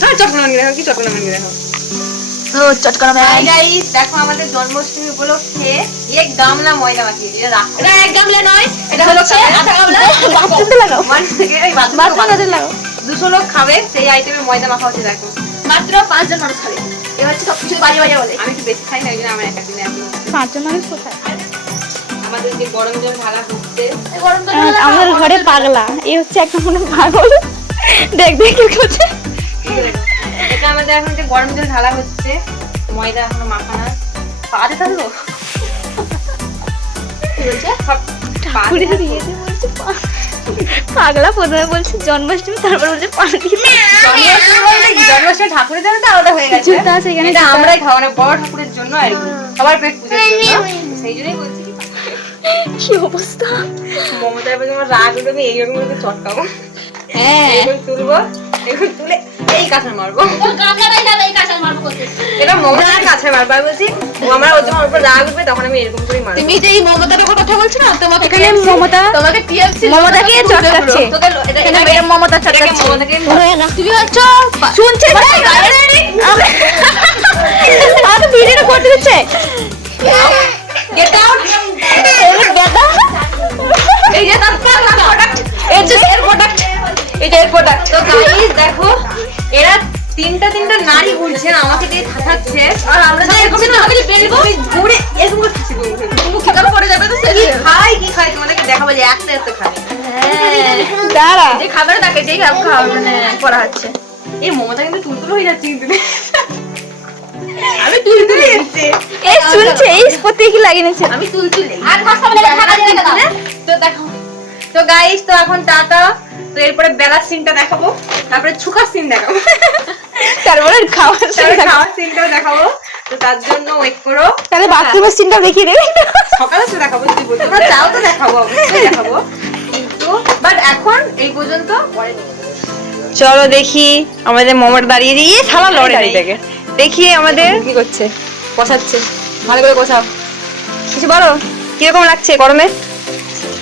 হ্যাঁ চটকনা বানিয়ে দেখো, কি চটকনা বানিয়ে দেখো। ও চটকনা হাই গাইস, দেখো আমাদের জন্মাষ্টমী উপলক্ষে এক গামলা ময়দা মাখিয়ে দিয়ে রাখো। এটা এক গামলা নয়, এটা হলো আধা গামলা। বাথরুমে লাগাও, বাথরুমে লাগাও। 200 লোক খাবে সেই আইটেমে ময়দা মাখা হচ্ছে দেখো। মাত্র 5 জন মানুষ খাবে। এ হচ্ছে সবকিছু বাজে বাজে বলে। আমি একটু বেশি খাই না, ওই জন্য আমার একটা কিনে আসি। 5 জন মানুষ কোথায়? আমাদের যে গরম জল ঢালা হচ্ছে, এই গরম তো আমার ঘরে পাগলা, এই হচ্ছে একটা মনে পাগল। দেখ দেখ কি করছে। এটা আমাদের এখন যে গরম জল ঢালা হচ্ছে, ময়দা এখনো মাখানো পাতে থাকলো। কি বলছে? সব ঠাকুরে দিয়েছে বলছে পাগলা, প্রথমে বলছে জন্মাষ্টমী, তারপর বলছে পানি দিয়ে। জন্মাষ্টমী ঠাকুরের জন্য তো আলাদা হয়ে গেছে। জুতা সেখানে এটা আমরাই খাওয়ানো বড় ঠাকুরের জন্য আর কি, সবার পেট পুজোর জন্য। সেই জন্যই বলছি কি কি অবস্থা। মমতার প্রতি আমার রাগ উঠবে, আমি এইরকম করে চটকাবো। হ্যাঁ, এখন তুলবো, এখন তুলে এই কাঁচা মারবো। তোর গামলাটাই যাবে এই কাঁচা মারবো করতে। এটা মমতার কাছে মারবো। আমি বলছি আমার ওর যখন ওর উপর রাগ উঠবে তখন আমি এরকম করেই মারবো। তুমি যে এই মমতার কথা বলছো না, তোমাকে এখানে মমতা তোমাকে টিএফসি মমতাকে চটকাচ্ছে। তোকে এটা এখানে মেয়েরা মমতা এটাকে চটকাচ্ছে। মমতাকে তুমি হচ্ছে শুনছে আমাকে ভিডিও করতে দিচ্ছে। Get out. এই যে তার প্রোডাক্ট, এই যে এর প্রোডাক্ট, এই যে এর প্রোডাক্ট। তো গাইস দেখো, এরা তিনটা নারী ঘুরছেন, আমাকে দিয়ে থাকাচ্ছে, আর আমরা যা এরকম আমাকে বেলবো ঘুরে এরকম করে খাচ্ছি। মুখে কালো পড়ে যাবে তো কি খাই তোমাদেরকে দেখাবো যে একটা একটা খাবে। দাঁড়া, যে খাবার তাকে যেই মানে করা হচ্ছে। এই মমতা কিন্তু তুলতুল হয়ে যাচ্ছে কিন্তু। আমি তুলতুলে যাচ্ছে। এই শুনছে, এই স্পটে কি লাগিয়েছে। আমি তুলতুলে আর ভাষা বলে থাকা দিয়ে দাও। তো দেখো, তো গাইস তো এখন টাটা। তো এরপরে বেলার সিনটা দেখাবো, তারপরে ছুকার সিন দেখাবো, তারপরে খাওয়ার তারপরে খাওয়ার সিনটাও দেখাবো। তো তার জন্য ওয়েট করো। তাহলে বাথরুমের সিনটা দেখিয়ে দেবে। সকালে তো দেখাবো, যদি বলতে তোমরা চাও তো দেখাবো, অবশ্যই দেখাবো, কিন্তু বাট এখন এই পর্যন্ত পরে নিয়ে চলো দেখি আমাদের মোমোটা দাঁড়িয়ে দিয়ে শালা লড়ে দাঁড়িয়ে দেখি আমাদের কি করছে, কষাচ্ছে। ভালো করে কষাও। কিছু বলো, কিরকম লাগছে গরমে?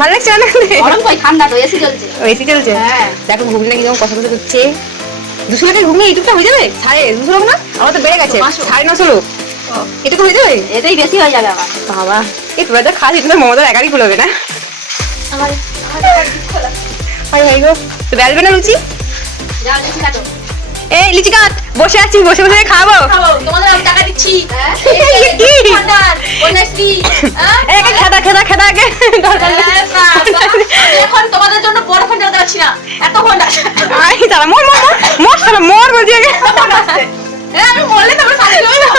ভালো লাগছে না? গরম কই, ঠান্ডা তো, এসি চলছে। এসি চলছে। হ্যাঁ। দেখো ঘুগনিটা কিরকম কষা কষা করছে। 200 লোকের ঘুগনি এইটুকুটা হয়ে যাবে? 250 লোক না, আমার তো বেড়ে গেছে 950 লোক। এটুকু হয়ে যাবে? এটাই বেশি হয়ে যাবে আমার। বাবা, এই তোরা যা খাস এটা মমতার একারই কুলোবে না। আমার হাই হাই গো, তো বেলবে না লুচি? যাও লিচি কাটো। এই লিচি কাট, বসে আছি, বসে বসে খাবো। খাবো, তোমাদের আমি টাকা দিচ্ছি। হ্যাঁ, কি? ঠান্ডার কন্যাশ্রী। হ্যাঁ, এই আগে খেদা আগে দরকার নেই। এখন তোমাদের জন্য বড় ফোন চালাতে পারছি না, এত ফোন আসছে। আই তারা মর সারা মর বলছি আগে। হ্যাঁ, আমি বললে তোমরা সাথে লই না।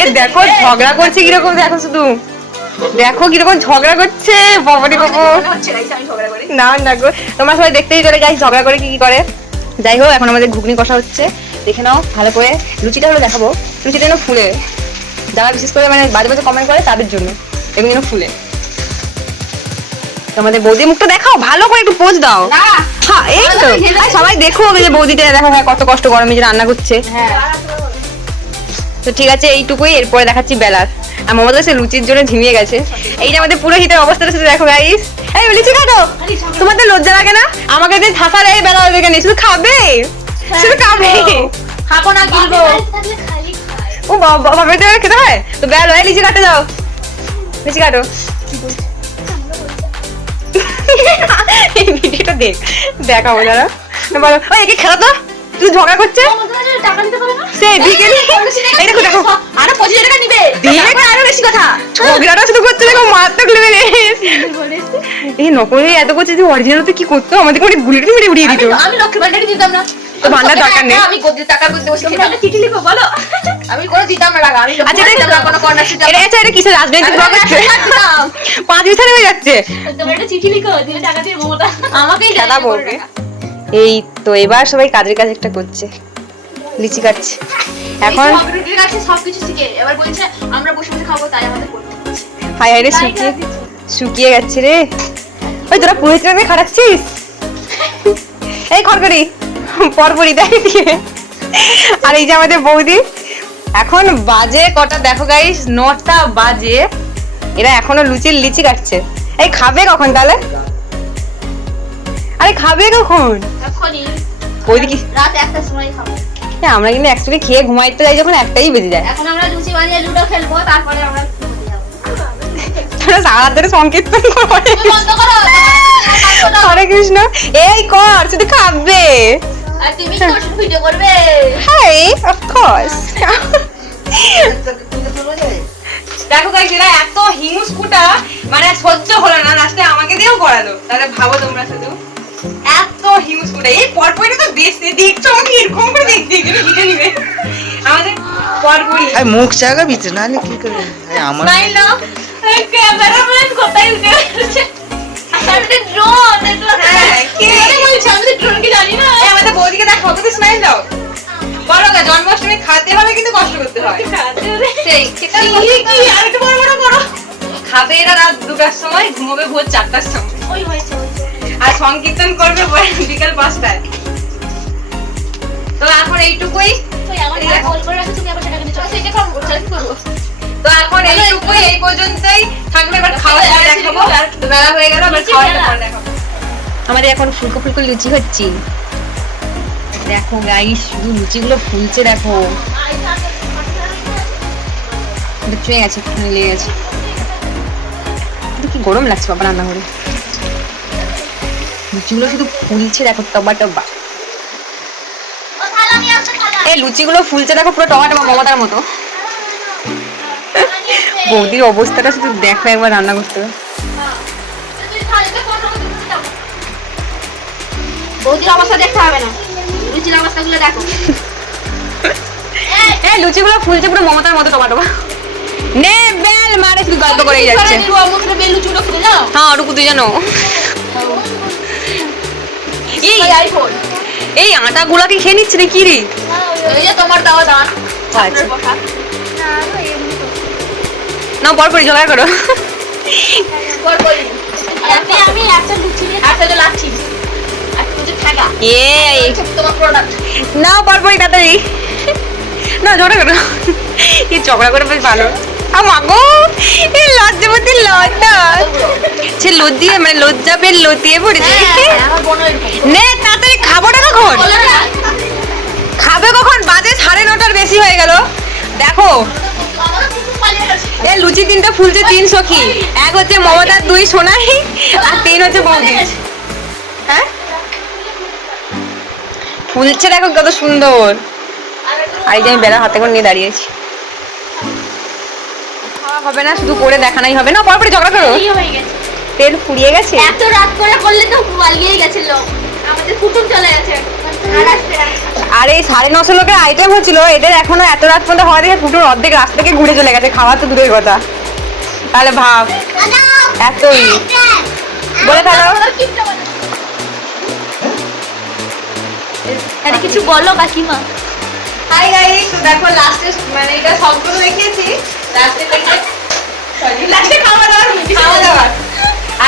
এ দেখো ঝগড়া করছে কিরকম, দেখো শুধু দেখো কিরকম ঝগড়া করছে। বাবারে বাবা, মনে হচ্ছে গাইস আমি ঝগড়া করি। না না গো, তোমরা সবাই দেখতেই চলে যাই ঝগড়া করে কি করে। যাই হোক, এখন আমাদের ঘুগনি কষা হচ্ছে, দেখে নাও ভালো করে। লুচিটা হলো দেখাবো, লুচিটা যেন ফুলে, যারা বিশেষ করে মানে বাজে বাজে কমেন্ট করে তাদের জন্য এগুলো যেন ফুলে। তোমাদের বৌদি মুখটা দেখাও, ভালো করে একটু পোজ দাও। না, হ্যাঁ এই তো, আর সবাই দেখো যে বৌদিটা দেখো হ্যাঁ কত কষ্ট গরমে যে রান্না করছে। হ্যাঁ, তো ঠিক আছে, এইটুকুই। এরপরে দেখাচ্ছি বেলার। আর মমতা সে লুচির জন্য ঝিমিয়ে গেছে। এই যে আমাদের পুরোহিতের অবস্থাটা শুধু দেখো গাইস। এই লুচি কাটো, তোমার তো লজ্জা লাগে না? আমাকে যে ঠাসার এই বেলা দেখে শুধু খাবে, শুধু খাবে। খাবো না গিলবো। ও বাবা, বাবা খেতে হয় তো বেলা। এই লিচি কাটে যাও, লিচি কাটো। এই ভিডিওটা দেখাবো যারা বলো, ওই একে খেলা তো তুই ঝগড়া করছে। টাকা দিতে পারে না? সে বিকেলে এই দেখো দেখো আরে 25 টাকা নিবে। দিয়ে আরো বেশি কথা, ঝগড়াটা শুধু করছে দেখো, মারাত্মক লেভেলে। এই নকলে এত করছে যে অরিজিনাল তো কি করতো, আমাদের কোনো গুলি টুলি উড়িয়ে দিত। আমি লক্ষ্মী ভান্ডারে দিতাম না। তো ভান্ডার দরকার নেই। আমি গদি টাকা করতে বসে খেতাম। চিঠি লিখো বলো। আমি করে দিতাম না টাকা। আমি আচ্ছা দিতাম না কোনো কন্যাশ্রী টাকা। এটা কিসের রাজনৈতিক ব্লগ হচ্ছে? 5 বছর হয়ে যাচ্ছে। তোমরা একটা চিঠি লিখো, দিলে টাকা দিয়ে মমতা আমাকেই দাদা বলবে। এই তো এবার সবাই কাজের কাজ একটা করছে, লিচি কাটছে। এখন রুটির কাছে সবকিছু শিখে এবার বলছে আমরা বসে বসে খাবো, তাই আমাদের করতে হচ্ছে। হাই হাই রে, শুকিয়ে গেছে রে। ওই তোরা পুরোহিতকে খাটাচ্ছিস? এই খড়গড়ি পরপরই দেয় দিয়ে। আর এই যে আমাদের বৌদি, এখন বাজে কটা দেখো গাইস, 9টা বাজে। এরা এখনো লিচি কাটছে। এই খাবে কখন তাহলে? আরে খাবে কখন? এখনই বৌদি কি রাত 1টার সময় খাবো। আমরা কিন্তু একসাথে খেয়ে ঘুমাইতে যাই যখন 1টাই বেজে যায়। এখন আমরা লুচি বানিয়ে লুডো খেলবো, তারপরে আমরা ঘুমোতে যাবো। তোরা সারা ধরে সংকীর্তন করে তুমি বন্ধ করো। হরে কৃষ্ণ। এই কর, শুধু খাবে। আর তুমি কি করছো, ভিডিও করবে? Hi, of course. দেখো গাইস, এরা এত হিংস্কুটা, মানে সহ্য হলো না, লাস্টে আমাকে দিয়েও করালো। তাহলে ভাবো তোমরা শুধু, এত হিংস্কুটা। এই পরপরটা তো বেশি দেখছো, আমাকে এরকম করে দেখছি, এখানে হিটে নিবে আমাদের পরপরই। আরে মুখ চাগাবি তো, নাহলে কি করবে? আরে আমার স্মাইল নাও। ক্যামেরাম্যান কোথায় উঠে গেছে? আমি তো ড্রোন, দেখো। হ্যাঁ, কে বলছে? আমি তো ড্রোন কি জানি না। এই আমাদের বৌদিকে দেখো, কত স্মাইল দাও। বলো না, জন্মাষ্টমী খাতে হলে কিন্তু কষ্ট করতে হয়। সেই খেতে কি আর একটু বড় বড় করো। খাবে এরা রাত 2টার সময়, ঘুমোবে ভোর 4টার সময়। ওই হয়েছে, হয়েছে। আর সংকীর্তন করবে বিকাল 5টায়। তো এখন এইটুকুই। ওই আমার নাম কল করে রাখো, তুমি আবার সেটাকে নিয়ে চলো। সেটা খাবো, সেটা কি করবো? তো এখন এইটুকুই, এই পর্যন্তই থাকবে। এবার খাওয়া দাওয়া দেখাবো। তো বেলা হয়ে গেল, এবার খাওয়া দাওয়া দেখাবো। আমাদের এখন ফুলকো ফুলকো লুচি হচ্ছে। দেখো গাইস, শুধু লুচিগুলো ফুলছে দেখো। চুয়ে গেছে, লেগে গেছে। কি গরম লাগছে বাবা রান্না করে। লুচিগুলো শুধু ফুলছে দেখো, টবা টবা। ও থালা নিয়ে আসো, থালা। এই লুচিগুলো ফুলছে দেখো, পুরো টবা টবা মমতার মতো। বৌদির অবস্থাটা শুধু দেখো একবার রান্না করতে। তুমি থালাতে ফোন রাখো, তুমি যাও। বৌদির অবস্থা দেখতে হবে না, লুচির অবস্থাগুলো দেখো। এই লুচিগুলো ফুলছে পুরো মমতার মতো, টবা টবা। নে বেল মারে, শুধু গল্প করেই যাচ্ছে। হ্যাঁ, ওটুকু তুই জানো। আইফোন এই আটা গুলা কি খেয়ে নিচ্ছে রে, কি রে? এই যে তোমার দাওয়া দান। আচ্ছা না, পরপরই জোগাড় করো। আমি একটা লুচি নিয়ে একটা যে লাচ্ছি একটা লুচি থাকা এই তোমার প্রোডাক্ট না, পরপরই তাড়াতাড়ি না, জোগাড় করো। কি ঝগড়া করে বেশ ভালো। আমাগো এই লজ্জাবতী লজ্জা, সে লজ্জিয়ে মানে লজ্জা পেয়ে লতিয়ে পড়েছে। আমার বোন এরকম নে তাড়াতাড়ি, খাবোটা কখন? বলে না খাবে কখন? বাজে 9:30 বেশি হয়ে গেল। দেখো আমার কুকুর পালিয়ে গেছে। এই লুচি 3টা ফুলছে, 3 সখী। এক হচ্ছে মমতার 2 সোনাই, আর 3 হচ্ছে বৌদি। হ্যাঁ, ফুলছে দেখো কত সুন্দর। আর এই যে আমি বেলা হাতে করে নিয়ে দাঁড়িয়েছি। খাওয়া হবে না, শুধু করে দেখানোই হবে না। পরপরই ঝগড়া করো। এই হয়ে গেছে, তেল ফুরিয়ে গেছে। এত রাত করে করলে তো পালিয়ে গেছে লোক, আমাদের কুটুম চলে গেছে। আর আসবে না। আর এই 950 লোকের আইটেম হচ্ছিল, এদের এখনো এত রাত পর্যন্ত হওয়া দেখে কুটুর অর্ধেক রাস্তা থেকে ঘুরে চলে গেছে। খাওয়া তো দূরের কথা, তাহলে ভাব এতই বলে ফেলো। আরে কিছু বলো কাকিমা। হাই গাইস, তো দেখো লাস্টে মানে এটা সবগুলো দেখিয়েছি। লাস্টে দেখে সরি, লাস্টে খাওয়া দাওয়া।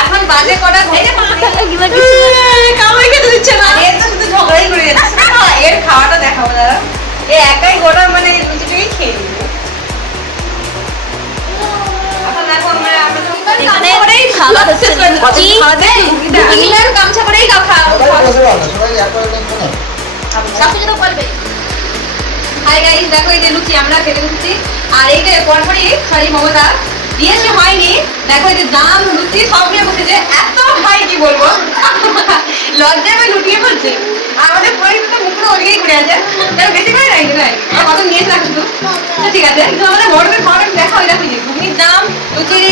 এখন বাজে কটা ঘটে কাকিমা কিছু কামাই খেতে দিচ্ছে না। এর তো শুধু ঝগড়াই করে যাচ্ছে। এর খাওয়াটা দেখাবো দাদা। এ একাই গোটা মানে লুচিটুকুই খেয়ে নিবে। এখন দেখো আমরা এখানে খাওয়া হচ্ছে লুচি। গামছা করেই খাওয়া। শাশুড়ি তো বলবে। হাই গাইস, দেখো এই যে লুচি আমরা খেতে বসেছি। আর এই যে পরপরই সরি মমতা দিয়েছে হয়নি। দেখো এই যে দাম লুচি সব নিয়ে বসেছে। এত ভাই কি বলবো, লজ্জায় আমি লুটিয়ে পড়ছি। আর আমাদের পরিচিত মুখে ওদিকেই ঘুরে আছে। তার বেশি করে রাখি নাই, আর কত নিয়েছে না শুধু। তো ঠিক আছে, কিন্তু আমাদের বড়দের খাওয়াটা দেখা ওই দেখো, ঘুগনির দাম, লুচির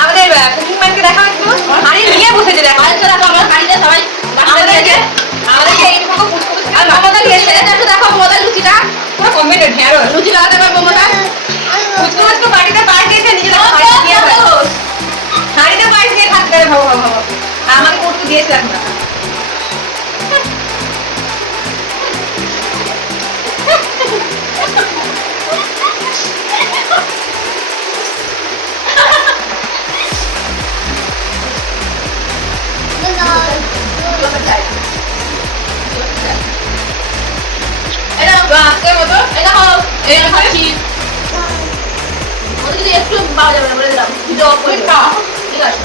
আমাদের কুকিং ম্যানকে দেখা একটু হাড়ি নিয়ে বসেছে। দেখো আমরা বাড়িতে সবাই আমাদেরকে এইরকম পুচকু আর মমতা নিয়েছে। দেখো মমতা লুচিটা পুরো কমপ্লিট ঢেঁড়স লুচি লাগাতে পারবো মমতা। পুচকু বাড়িতে পাই দিয়েছে, নিজের হাড়ি নিয়ে হাড়িতে পাই দিয়ে থাকতে হবে। ভাবো ভাবো, আমাকে করতে দিয়েছিলাম না। একটু পাওয়া যাবে না, বলে দিলাম। ভিডিও অফ করে দাও, ঠিক আছে।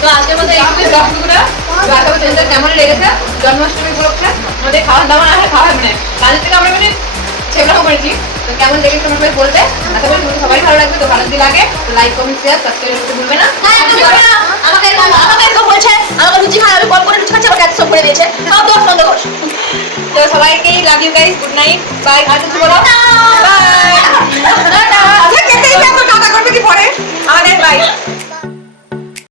তো আজকের মতো এই ব্লগগুলো তোমাদের কেমন লেগেছে জন্মাষ্টমী উপলক্ষে আমাদের খাওয়া দাওয়া না খাওয়া মানে কাজের থেকে আমরা মানে সেগুলো করেছি। তো কেমন লেগেছে তোমরা সবাই বলবে, আশা করি তোমাদের সবাই ভালো লাগবে। তো ভালো যদি লাগে লাইক কমেন্ট শেয়ার সাবস্ক্রাইব করতে ভুলবে না। আমাকে এরকম বলছে, আমাকে লুচি খাই, আমি কল করে লুচি খাচ্ছি, আমাকে এত সব করে দিয়েছে। সব দোষ বন্ধ কর। তো সবাইকে love you guys, good night, bye. আর কিছু বলো? বাই। টাটা। আচ্ছা কেটেই যাবো, টাটা করবে কি পরে? আমাদের বাই।